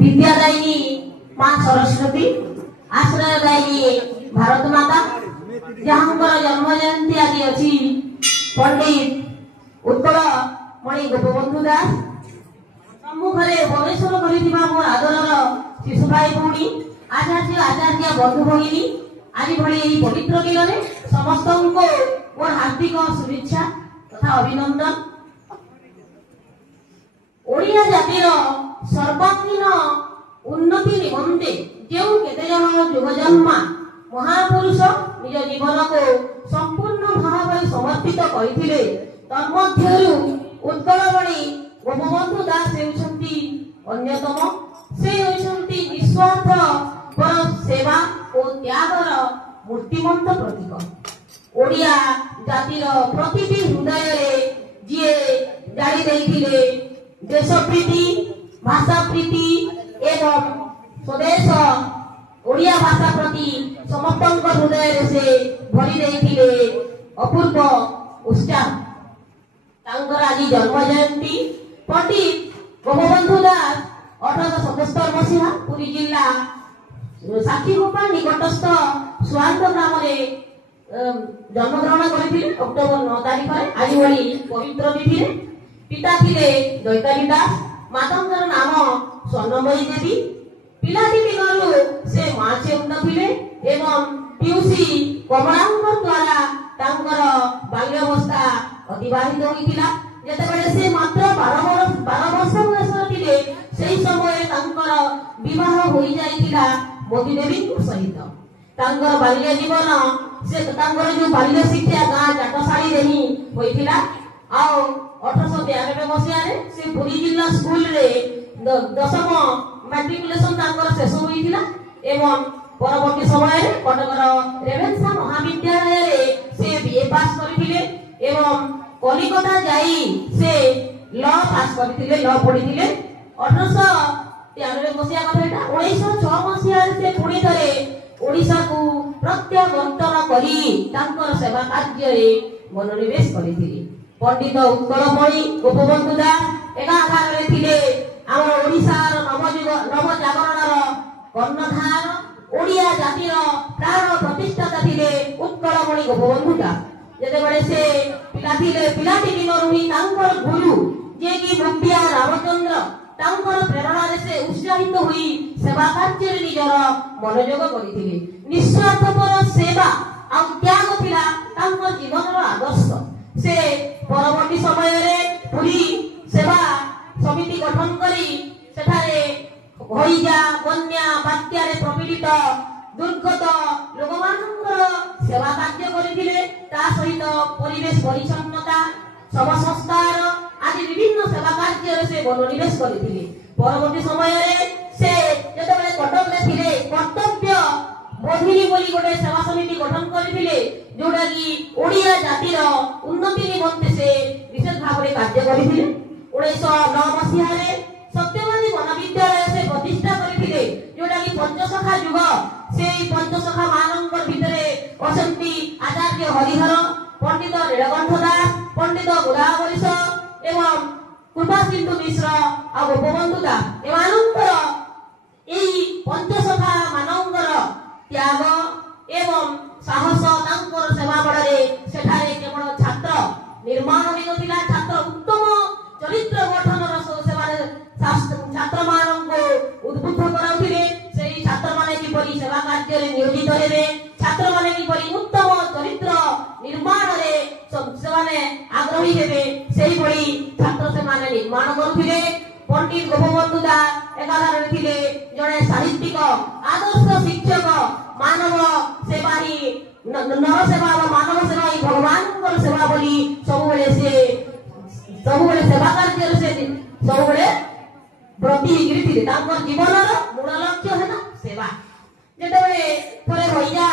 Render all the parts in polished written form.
विद्यादायिनी मां सरस्वती, आश्रयदायिनी भारत माता, जहाँकर जन्म जयंती आज अच्छी पंडित उत्कल मणि गोपबंधु दास, सम्मुखरे प्रवेशन करिथिबा मोर आदरर शिशु भाई भौणी, आचार्य आचार्य बंधु भगिनी, आज भली एही पवित्र दिନରେ समस्तଙ୍କୁ मोर हार्दिक शुभेच्छा तथा अभिनंदन। ओडिया जातिर सर्वांगीन उन्नति निमंते जो केते जन युगजन्मा महापुरुष निज जीवन को संपूर्ण भाव समर्पित करथिले, तन्मध्यरु उत्कलमणि गोपबंधु दास हेउछंती अन्यतम। से हेउछंती निस्वार्थ पर सेवा और त्यागर मूर्तिमंत प्रतीक। ओडिया जातिर प्रतिटी हृदय जीए जाड़ी देथिले देशप्रीति, भाषा प्रीति एवं स्वदेश ओडिया भाषा प्रति समस्त हृदय से भरी देथिले अपूर्व उत्साह। तांकर आज जन्म जयंती पंडित गोपबंधु दास 1877 मसीहा पुरी जिला साक्षीगोपाल निकटस्थ सुहांत ग्राम जन्मग्रहण करथिले अक्टोबर 9 तारिख रे आज भली पवित्र तिथि रे। पिता थिले दैतारी दास, मातांकर नाम स्वर्णमयी देवी। पिलाटी दिनरु से मां चेउंड थिले एवं पिउसी कमलांकर द्वारा तांकर बाल्यावस्था अतिबाहित होइतिला। जेतेबेले से मात्र 12 वर्ष बयसर थिले सेही समय तांकर विवाह होई जाइतिला मोदी देवी सहित। तांकर बाल्य जीवन से तांकर जो बाल्य शिक्षा गां जाटसाली रे ही होइतिला। आ 1892 मसीहा रे से पुरी जिला स्कूल रे दशम मैट्रिकुलेशन तांकर शेष होइतिला एवं परवर्ती समय रे कटकर रेवेन्सा महाविद्यालय रे से बीए पास करथिले एवं कलिकता जाई से लॉ पास करथिले, लॉ पढिथिले। 1893 मसीहा कथा एटा। 1906 मसीहा रे से पुणी थरे ओडिसा को प्रत्यावर्तन करी तांकर सेवा कार्य रे मनोनिवेश करथिले। पंडित उत्कलमणि गोपबंधु दास एकाधार रे थिले आम ओडिसार नव जागरणर कर्णधार, ओडिया जातिर प्राण प्रतिष्ठाता थिले उत्कलमणि गोपबंधु दास। जेतेबेले से पिला थिले पिलाटी दिनरु ही तांकर गुरु जे कि मुक्तिया रामचंद्र तांकर प्रेरणा रे से उत्साहित हुई सेवा कार्य रे निजर मनोयोग करिथिले। निस्वार्थपर सेवा आ त्याग थिला तांकर जीवनर आदर्श। से परवर्ती समय रे पुरी सेवा समिति गठन करी सेठारे हईजा बन्या बात्या रे प्रपीड़ित दुर्गत लोकमानकर सेवा कार्य करिथिले। ता सहित परिवेश परिच्छन्नता सम संस्कार आदि विभिन्न सेवा कार्य से मनोनिवेश करिथिले। परवर्ती समय रे से जेतेबेले कटक रे थिले कर्तव्य बोधिनी बोली गोटे सेवा समिति गठन करिथिले, जोडा कि ओडिया जातिर उन्नति निमंते से विशेष भाव रे कार्य करिथिले। 1909 मसीहा रे सत्यवादी महाविद्यालय से प्रतिष्ठा करिथिले, जोडा कि पंचसखा युग से पंचसखा मानंकर भितरे असंती आचार्य हरिहर, पंडित नीलकंठ दास, पंडित गोदावरीश एवं कृपा सिंधु मिश्र आ गोपबंधु दास एमानंकर एई पंचसखा मानंकर त्याग एवं साहस तांकर सेवा बଳରେ सेठारे केवल छात्र निर्माण होई नथिला, छात्र उत्तम चरित्र गठनर सेवारे छात्र मानंको उद्बुद्ध कराउथिले। सेही छात्र माने किपरि सेवा कार्य रे नियोजित हेबे, छात्र माने किपरि उत्तम चरित्र निर्माण रे सेवाने आग्रही हेबे, सेही भଳି छात्र सेमाने निर्माण करुथिले। पंडित गोपबंधु दास एकाधार रे थिले जणे साहित्यिक आदर्श शिक्षक, मानव सेवा ही नर सेवा मानव सेवा ही भगवान सेवा बोली सबुबेले सेवा कार्य से सबुबेले ब्रती गिरिथिले। तांकर जीवनर मूल लक्ष्य है सेवा। जेतेबेले थरे होइया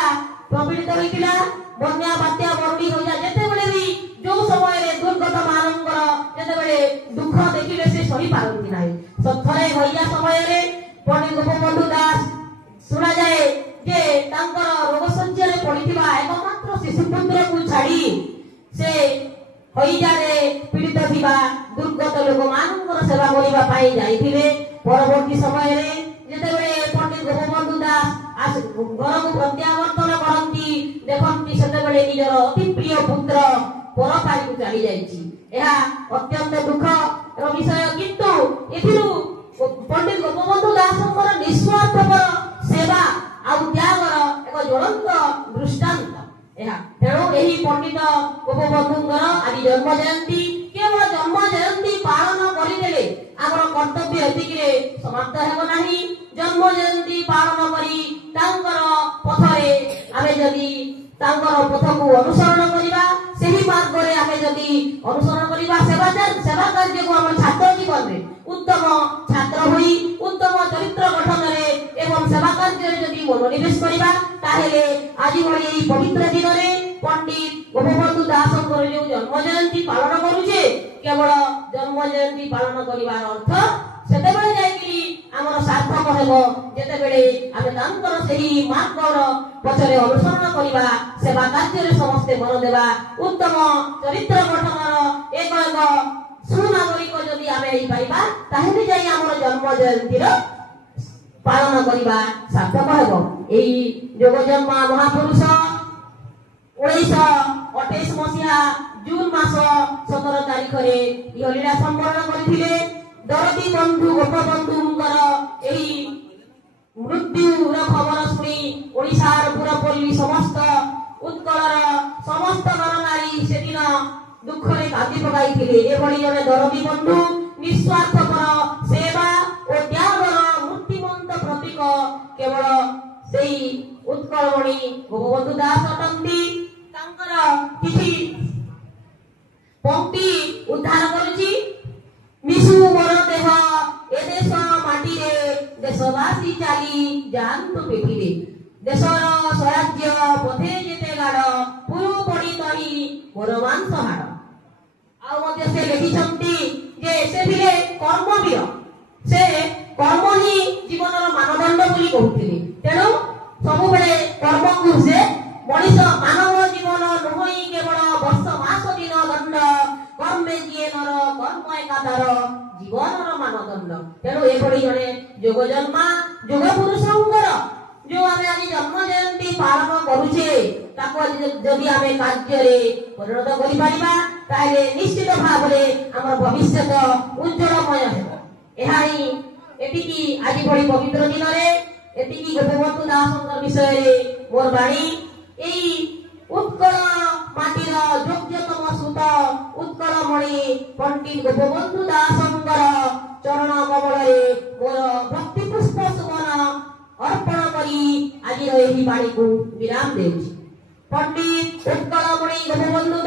प्रपीड़ित होइतिला, बन्या बात्या बरुडी होइया, जेतेबेले भी जो समय रे दुर्गत मानंकर जेतेबेले दुख देखिले से सही पारंती नाही। थरे होइया समय रे पंडित गोपबंधु दास सुना जाए जे तांकर रोग संचय रे पड़िथिबा एकमात्र शिशुपुत्र को छाड़ी से ହଇଜାରେ ପୀଡ଼ିତ ଥିବା ଦୁର୍ଗତ ଲୋକମାନଙ୍କର ସେବା କରିବା ପାଇଁ ଯାଇଥିଲେ। ପରବର୍ତ୍ତୀ ସମୟରେ ଯେତେବେଳେ ପଣ୍ଡିତ ଗୋପବନ୍ଧୁ ଦାସ ଘରକୁ ପ୍ରତ୍ୟାବର୍ତ୍ତନ କରନ୍ତି, ଦେଖନ୍ତି ସେତେବେଳେ ନିଜର ଅତି ପ୍ରିୟ ପୁତ୍ର ପରପାରିକୁ ଚାଲି ଯାଇଛି। ଏହା ଅତ୍ୟନ୍ତ ଦୁଃଖର ବିଷୟ। କିନ୍ତୁ ଏଥିରୁ ପଣ୍ଡିତ ଗୋପବନ୍ଧୁ ଦାସଙ୍କର ନିଃସ୍ୱାର୍ଥପର ସେବା ଆଉ ତ୍ୟାଗର ଏକ ଜ୍ୱଳନ୍ତ ଦୃଷ୍ଟାନ୍ତ ଏହା। ତେଣୁ ଏହି ପଣ୍ଡିତ ଗୋପବନ୍ଧୁଙ୍କର ଆଜି ଜନ୍ମ ଜୟନ୍ତୀ। କେବଳ ଜନ୍ମ ଜୟନ୍ତୀ ପାଳନ କରିଦେଲେ ଆମର କର୍ତ୍ତବ୍ୟ ଏତିକିରେ ସମାପ୍ତ ହେବ ନାହିଁ। ଜନ୍ମ ଜୟନ୍ତୀ ପାଳନ କରି ତାଙ୍କର ପଥରେ ଆମେ ଯଦି ତାଙ୍କର ପଥକୁ ଅନୁସରଣ କରିବା, ସେହି ମାର୍ଗରେ ଆମେ ଯଦି ଅନୁସରଣ କରିବା, ସେବା କାର୍ଯ୍ୟକୁ ଆମ ଛାତ୍ର ଜୀବନରେ ଉତ୍ତମ ଛାତ୍ର ହୋଇ ଉତ୍ତମ ଚରିତ୍ର ଗଠନରେ ଏବଂ ସେବା କାର୍ଯ୍ୟରେ ଯଦି ମନୋନିବେଶ କରିବା, ତାହେଲେ ଆଜି ଭଳି ଏହି ପବିତ୍ର ଦିନରେ ପଣ୍ଡିତ ଗୋପବନ୍ଧୁ ଦାସଙ୍କର ଯେଉଁ ଜନ୍ମ ଜୟନ୍ତୀ ପାଳନ କରୁଛେ, କେବଳ ଜନ୍ମ ଜୟନ୍ତୀ ପାଳନ କରିବାର ଅର୍ଥ ସେତେବେଳେ ଯାଇକି ଆମର ସାର୍ଥକ ହେବ ଯେତେବେଳେ ଆମେ ତାଙ୍କର ସେହି ମାର୍ଗର ପଛରେ ଅନୁସରଣ କରିବା, ସେବା କାର୍ଯ୍ୟରେ ସମସ୍ତେ ମନ ଦେବା, ଉତ୍ତମ ଚରିତ୍ର ଗଠନର ଏକ ସୁନାଗରିକ ଯଦି ଆମେ ହେଇପାରିବା, ତାହେଲେ ଯାଇ ଆମର ଜନ୍ମ ଜୟନ୍ତୀର ପାଳନ କରିବା ସାର୍ଥକ ହେବ। ଏହି ଯୋଗଜନ୍ମ ମହାପୁରୁଷ 1928 ମସିହା ଜୁନ ମାସ 17 ତାରିଖରେ ଇହଲୀଳା ସମ୍ପନ୍ନ କରିଥିଲେ। ଦରଦୀ ବନ୍ଧୁ ଗୋପବନ୍ଧୁଙ୍କର ଏହି ମୃତ୍ୟୁର ଖବର ଶୁଣି ଓଡ଼ିଶାର ପୁରପଲ୍ଲୀ ସମସ୍ତ ଉତ୍କଳର ସମସ୍ତ ନରନାରୀ ସେଦିନ ଦୁଃଖରେ କାନ୍ଦି ପକାଇଥିଲେ। ଏଭଳି ଜଣେ ଦରଦୀ ବନ୍ଧୁ ନିଃସ୍ୱାର୍ଥପର ସେବା ଓ ତ୍ୟାଗର ମୂର୍ତ୍ତିମନ୍ତ ପ୍ରତୀକ କେବଳ ସେଇ ଉତ୍କଳମଣି ଗୋପବନ୍ଧୁ ଦାସ ଅଟନ୍ତି। ତାଙ୍କର କିଛି ପଂକ୍ତି ଉଦ୍ଧାର କରୁଛି। ମିଶୁ ମୋର ଦେହ ଏ ଦେଶ ମାଟିରେ, ଦେଶବାସୀ ଚାଲି ଯାଆନ୍ତୁ ପିଠିରେ, ଦେଶର ସ୍ୱରାଜ୍ୟ ପଥେ ଯେତେ ଗାଢ଼, ପୁରୁ ପଡ଼ି ତହି ମୋର ମାଂସ ହାଡ଼। ଆଉ ମଧ୍ୟ ସେ ଲେଖିଛନ୍ତି ଯେ ସେ ଥିଲେ କର୍ମବୀର, ସେ କର୍ମ ହିଁ ଜୀବନର ମାନଦଣ୍ଡ ବୋଲି କହୁଥିଲେ। ତେଣୁ ସବୁବେଳେ କର୍ମକୁ ସେ ମଣିଷ ମାନବ ଜୀବନ ନୁହଁ କେବଳ ବର୍ଷ ମାସ ଦିନ ଦଣ୍ଡ, କର୍ମେ ଯିଏ ନର କର୍ମ ଏକାଧାର ଜୀବନର ମାନଦଣ୍ଡ। ତେଣୁ ଏଭଳି ଜଣେ ଯୋଗଜନ୍ମା ଯୋଗ ପୁରୁଷଙ୍କର ଯୋଉ ଆମେ ଆଜି ଜନ୍ମ ଜୟନ୍ତୀ ପାଳନ କରୁଛେ, ତାକୁ ଯଦି ଆମେ କାର୍ଯ୍ୟରେ ପରିଣତ କରିପାରିବା, ତାହେଲେ ନିଶ୍ଚିତ ଭାବରେ ଆମର ଭବିଷ୍ୟତ ଉଜ୍ଜଳମୟ ହେବ। ଏହା ହିଁ ଏତିକି ଆଜି ଭଳି ପବିତ୍ର ଦିନରେ ଏତିକି ଗୋପବନ୍ଧୁ ଦାସଙ୍କ ବିଷୟରେ ମୋର ବାଣୀ। ଏହି ଉତ୍କଳ ମାଟିର ଯୋଗ୍ୟତମ ସୁତ ଉତ୍କଳମଣି ପଣ୍ଡିତ ଗୋପବନ୍ଧୁ ଦାସଙ୍କର ଚରଣ କମଳରେ ମୋର ଭକ୍ତି ପୁଷ୍ପ ସୁମନ ଅର୍ପଣ କରି ଆଜିର ଏହି ବାଣୀକୁ ବିରାମ ଦେଉଛି। ପଣ୍ଡିତ ଉତ୍କଳମଣି ଗୋପବନ୍ଧୁ